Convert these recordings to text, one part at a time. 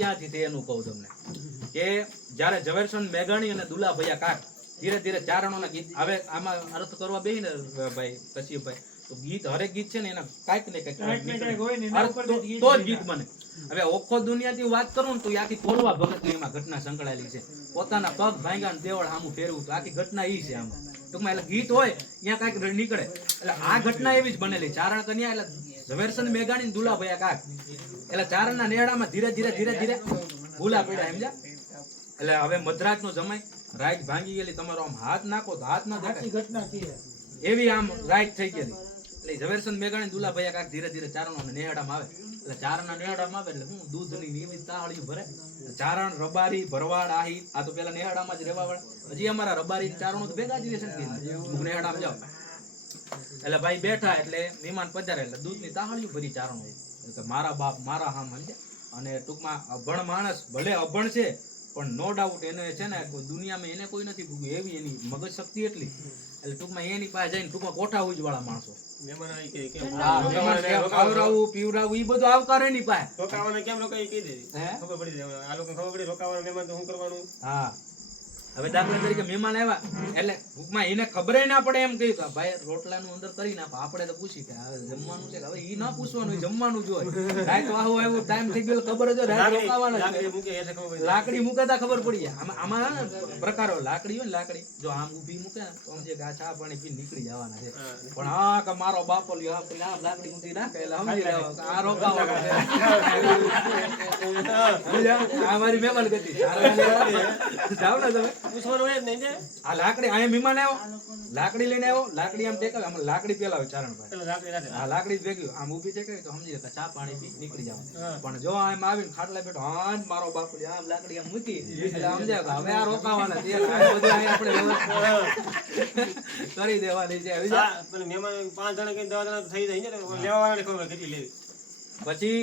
ક્યાંથી થઈ એનું કહું તમને કે જ્યારે ઝવેરચંદ મેઘાણી અને દુલા ભૈયા કાક ધીરે ધીરે ચારણોના ગીત હવે આમાં અર્થ કરવા બેહી ને ભાઈ કશ્યપભાઈ તો ગીત હરેક ગીત છે ને એના કાંઈક ને કાંઈક તો જ ગીત બને. હવે ઓખો દુનિયાથી વાત કરું ને તો આખી કોલવા ભગતની એમાં ઘટના સંકળાયેલી છે. પોતાના પગ ભાંગ્યા ને દેવળ આમું ફેરવું તો આખી ઘટના ઈ છે આમાં ટૂંકમાં. એટલે ગીત હોય ત્યાં કાંઈક નીકળે. એટલે આ ઘટના એવી જ બનેલી ચારણ કન્યા એટલે ઝવેરચંદ મેઘાણી દુલા ભૈયા કાક એટલે ચારણના નેહડામાં ધીરે ધીરે ધીરે ધીરે ભૂલા પડ્યા સમજ્યા. એટલે હવે મધરાત નો જમાય રાઈટ ભાંગી ગયેલી તમારો આમ હાથ નાખો તો હાથ ના દેખાય ઘટના એવી આમ રાઈટ થઈ ગયેલી. એટલે ઝવેરચંદ મેઘાણી દુલા ભૈયા કાક ધીરે ધીરે ચારણોના નેહડામાં આવે. એટલે ચારણના નેહડામાં આવે એટલે હું દૂધની નિયમિત તાહળીઓ ભરે. ચારણ રબારી ભરવાડ આહી આ તો પેલા નેહડામાં જ રહેવા વાળા. હજી અમારા રબારી ચારણો તો ભેગા જ રહે છે નેહડામાં જાવ. એટલે ભાઈ બેઠા એટલે મહેમાન પધારે એટલે દૂધની તાહળીઓ ભરી ચારણો એટલે મારા બાપ મારા હામ સમજ્યા. અને ટૂંકમાં અભણ માણસ ભલે અભણ છે પણ નો ડાઉટ એને છે ને દુનિયામાં એને કોઈ નથી ભૂગ્યું એવી એની મગજ શક્તિ એટલી. એટલે ટૂંકમાં એની પાસે જઈને ટૂંકમાં કોઠા ઉજ વાળા માણસો પીવડાવું ઈ બધું આવકાર એની પાસે. હા હવે દાખલા તરીકે મહેમાન આવ્યા એટલે ટૂંકમાં એને ખબર ના પડે એમ કહ્યું કે ભાઈ રોટલાનું અંદર કરી નાખો. આપણે તો પૂછી કે હવે જમવાનું છે હવે ઈ ના પૂછવાનું જમવાનું જ હોય. રાત વાહો આવ્યો ટાઈમ થઈ ગયો ખબર જ હોય લાકડી મૂકતા ખબર પડી જાય. આમાં પ્રકારો લાકડી હોય ને લાકડી જો આમ ઊભી મૂકે તો સમજે કે આ ચા પાણી પી નીકળી જવાના છે. પણ હા કે મારો બાપો લ્યો આ લાકડી ઊંધી નાખે એટલે સમજી લેવો આ રોકાવાનો છે. આ મારી મહેમાન ગતિ જાવ ને તમે આ લાકડી અહીંયા મહેમાન આવ્યો લાકડી લઈને આવ્યો લાકડી આમ ટેકાવે આમ લાકડી પેલાવે ચારણભાઈ આ લાકડી ભેગ્યું આમ ઊભી ટેકાવી તો સમજી કે ચા પાણી પી નીકળી જવાનું. પણ જો આમ આવીને ખાટલા બેઠો હા મારો બાપુ આમ લાકડી આમ મૂકી એટલે સમજાય કે હવે આ રોકાવાના છે બધું આપણે કરી દેવાની છે. પછી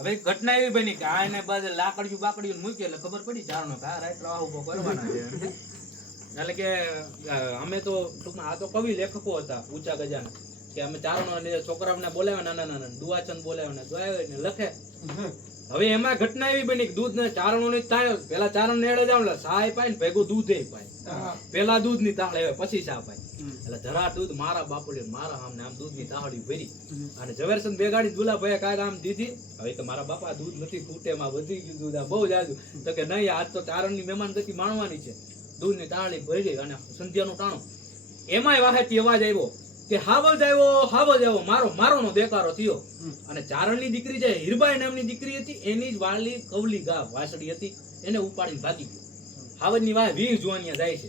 હવે ઘટના એવી બની કે આ એને બસ લાકડીયું બાકડીયું મૂકી એટલે ખબર પડી ચારણો કે આ રાઈટ રાહ ઉભો કરવાના છે. એટલે કે અમે તો ટૂંકમાં આ તો કવિ લેખકો હતા ઊંચા ગજાના કે અમે ચારણો છોકરાઓને બોલાવ્યા નાના નાના દુવાચંદ બોલાવ્યા ને લખે. હવે એમાં ઘટના એવી બની કે દૂધ ને ચારણો ની થાય પેલા ચારણ નેડે જાવ સાય પાય ને ભેગું દૂધ પાય. પેલા દૂધ ની તાળ આવે પછી ચા પાય. એટલે જરા દૂધ મારા બાપુડી મારા આમને આમ દૂધ ની તાહડી ભરી અને ઝવેરચંદ મેઘાણી દુલા ભૈયા કાંઈક આમ દીધી. હવે કે મારા બાપા દૂધ નથી ખૂટે માં વધી ગયું દૂધ બહુ જાજુ તો કે નહીં આજ તો ચારણ ની મહેમાન ગતિ માણવાની છે. દૂધ ની તાળી ભરી અને સંધ્યાનું ટાણું એમાંય વાહેથી અવાજ આવ્યો કે હાવજ આવ્યો મારો નો દેકારો થયો. અને ચારણ ની દીકરી છે હીરબાઈ નામની દીકરી હતી એની જ વાળી કવલી ગા વાસળી હતી એને ઉપાડીને ભાગી ગયો. હાવજ ની વાહે 20 જુવાનિયા જાય છે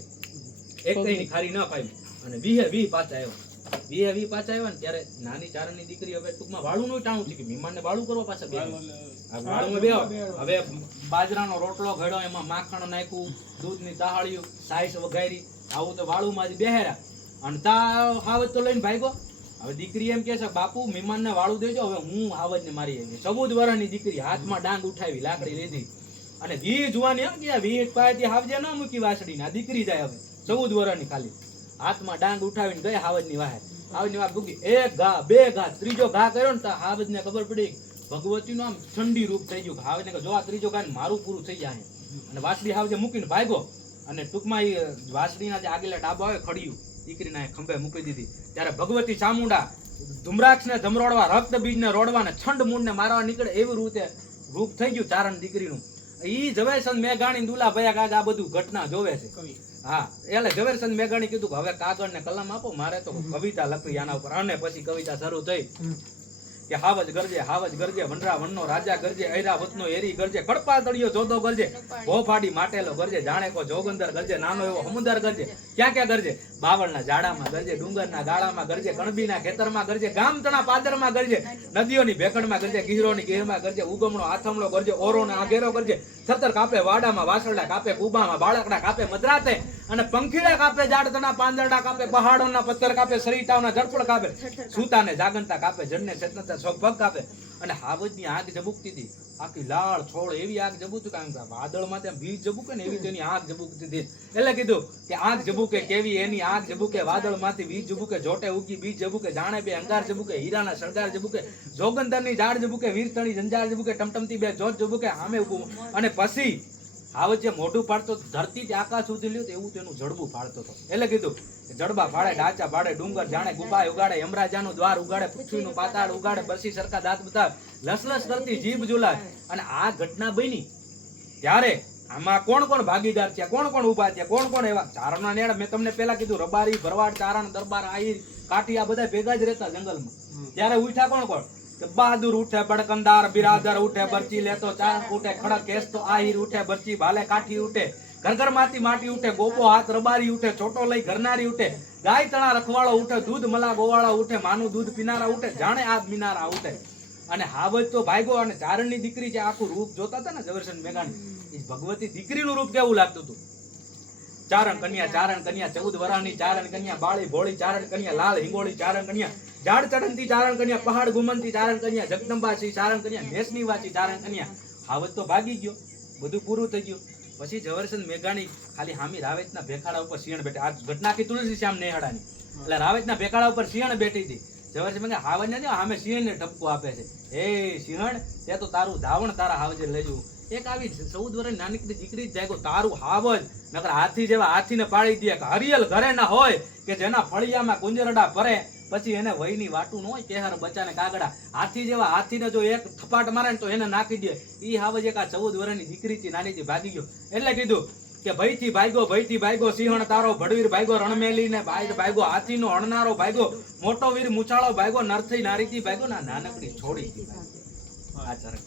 એક કઈની ખારી ના પાઈ અને 20 પાછા આવ્યા ને ત્યારે નાની ચારણ ની દીકરી હવે ટૂંકમાં વાળું નું ટાણું થયું કે મહેમાન ને વાળું કરવા પાછા વાળું હવે બાજરાનો રોટલો ઘડ્યો એમાં માખણ નાખ્યું દૂધની તાહળીઓ સાઈસ વઘારી આવું તો વાળું માં જ બેહેરા અને તા હાવજ તો લઈને ભાગ્યો. હવે દીકરી એમ કે છે બાપુ મહેમાન ને વાળું દેજો હવે હું હાવજ ને મારી આવી. 14 વર્ષની દીકરી હાથમાં ડાંગ ઉઠાવી લાકડી લીધી અને 20 જુવાની એમ કે 20 પાયથી હાવજે ના મૂકી વાસડી ના દીકરી જાય હવે 14 વર્ષની ખાલી હાથમાં ડાંગ ઉઠાવીને ગઈ હાવજ ની વાહે. હાવજ ની વાહ ભૂગી એક ઘા બે ઘા ત્રીજો ઘા કર્યો ને તો હાવજ ને ખબર પડી ભગવતી નું આમ ઠંડી રૂપ થઈ ગયું. હાવજ ને જો આ ત્રીજો ઘા મારું પૂરું થઈ જાય અને વાસડી હાવજે મૂકીને ભાગ્યો. અને ટૂંકમાં એ વાસડીના જે આગેલા ડાબા આવે ખડિયું દીકરીના ખંભે મૂકી દીધી. ત્યારે ભગવતી ચામુંડા ધુમ્રાક્ષ ને ધમરોડવા રક્ત બીજ ને રોડવા ને છંડ મૂળ ને મારવા નીકળે એવી રીતે રૂપ થઈ ગયું ચારણ દીકરીનું. ઈ ઝવેરચંદ મેઘાણી દુલા ભૈયા કાક આ બધું ઘટના જોવે છે. હા એટલે ઝવેરચંદ મેઘાણી કીધું કે હવે કાગળ ને કલમ આપો મારે તો કવિતા લખવી આના ઉપર. અને પછી કવિતા શરૂ થઈ કે હાવજ ગરજે વનરા વનનો રાજા ગરજે ઐરાવતનો એરી ગરજે કડપા તળિયો જોતો ગરજે ભોફાડી માટેલો ગરજે જાણે કો જોગંદર ગરજે નાનો એવો સમુદર ગરજે ક્યાં ગરજે બાવળના ઝાડામાં ગરજે ડુંગરના ગાળામાં ગરજે કણબીના ખેતરમાં ગરજે ગામતણા પાદરમાં ગરજે નદીઓની ભેખડમાં ગરજે ગીરોની ગીરમાં ગરજે ઉગમણો આથમણો ગરજે ઓરોને આગેરો ગરજે થતર કાપે વાડામાં વાસરડા કાપે કુબામાં બાળકડા કાપે મધરાતે અને પંખીડા કાપે જાડતના પાંદરડા કાપે પહાડોના પથ્થર કાપે સરિતાઓના ઝડપડ કાપે સૂતાને જાગંતા કાપે જણને ચેતનતા પગ કાપે. અને હાવજની આગ ઝબુકતી હતી આખી લાળ છોડ એવી આગ જબુતું કારણ કે વાદળમાં ત્યાં બીજ જબુકે ને એવી તેની આગ જબુકતી હતી. એટલે કીધું કે આગ જબુકે કેવી એની આગ જબુકે વાદળમાંથી બીજ જબુકે જોટે ઉગી બીજ જબુકે જાણે બે અંગાર જબુકે હીરાના શણગાર જબુકે જોગંદરની ઝાડ જબુકે વીરતણી જંજાર જબુકે ટમટમતી બે જોત જબુકે આમે ઉભું અને પછી હવે જે મોઢું પાડતો ધરતી થી આકાશ સુધી લ્યો તો એવું તેનું જડબું ફાડતો હતો. એટલે કીધું કે જડબા ફાડે ડાચા ફાડે ડુંગર જાણે ગુફા ઉગાડે યમરાજાનું દ્વાર ઉગાડે પૃથ્વીનું પાતાળ ઉગાડે બરસી સરખા દાંત બતાવે લસલસ કરતી જીભ ઝુલાય. અને આ ઘટના બની ત્યારે આમાં કોણ કોણ ભાગીદાર છે, કોણ કોણ ઉભા છે, કોણ કોણ એવા ચારણના નેડા મેં તમને પેલા કીધું રબારી ભરવાડ ચારણ દરબાર આહીર કાઠી આ બધા ભેગા જ રહેતા જંગલમાં. ત્યારે ઉઠ્યા કોણ કોણ કે બહાદુર ઉઠે બડકંદાર બિરાદર ઉઠે બરચી લેતો ચારણ ઉઠે ખડક કેસતો આહીર ઉઠે બરચી ભાલે કાઠી ઉઠે ઘર ઘર માંથી માટી ઉઠે ગોપો હાથ રબારી ઉઠે છોટો લઈ ઘરનારી ઉઠે ગાય તણા રખવાળો ઉઠે દૂધ મલા ગોવાળો ઉઠે માનું દૂધ પીનારા ઉઠે જાણે આદ મિનારા ઉઠે. અને હાવજ તો ભાગ્યો અને ચારણની દીકરી જે આખું રૂપ જોતા હતા ને ઝવેરચંદ મેઘાણી એ ભગવતી દીકરીનું રૂપ કેવું લાગતું હતું. ચારણ કન્યા 14 વરાની ચારણ કન્યા બાળી ભોળી ચારણ કન્યા લાલ હિંગોળી ચારણ કન્યા ઝાડ ચડંતી ચારણ કન્યા પહાડ ગુમનતી ચારણ કન્યા જગદંબાસી ચારણ કન્યા મેસની વાચી ચારણ કન્યા. હાવજ તો ભાગી ગયો, બધું પૂરું થઈ ગયું. પછી ઝવેરચંદ મેઘાણી ખાલી હામી રાવેતના ભેખાડા ઉપર સિંહણ બેઠી. આ ઘટના કી તુલસી શ્યામ નેહડાની એટલે રાવેતના ભેખાડા ઉપર સિંહણ બેઠી હતી. ઝવેરચંદ મેઘાણી હાવજને જો સામે સિંહણને ઠપકો આપે છે, એ સિંહણ તે તો તારું ધાવણ તારા હાવજે લેજો. એક આવી 14 વર્ષની નાનકડી દીકરી જ જાગ્યો તારું હાવજ નકર હાથી જેવા હાથીને પાડી દે કે હરિયલ ઘરે ના હોય કે જેના ફળિયામાં કુંજરડા ફરે પછી એને વહીની વાટું ન હોય કેહર બચાને કાગડા હાથી જેવા હાથીને જો એક થપાટ મારે ને તો એને નાખી દે. ઈ હાવજ એક આ 14 વર્ષની દીકરીથી નાનીથી ભાગી ગયો. એટલે કીધું કે ભયથી ભાગ્યો સિંહણ તારો ભડવીર ભાગ્યો રણમેલી ને ભાગ્યો હાથીનો અણનારો ભાગ્યો મોટો વીર મુછાળો ભાગ્યો નરથી નારીથી ભાગ્યો ના નાનકડી છોડી. આ ચરણ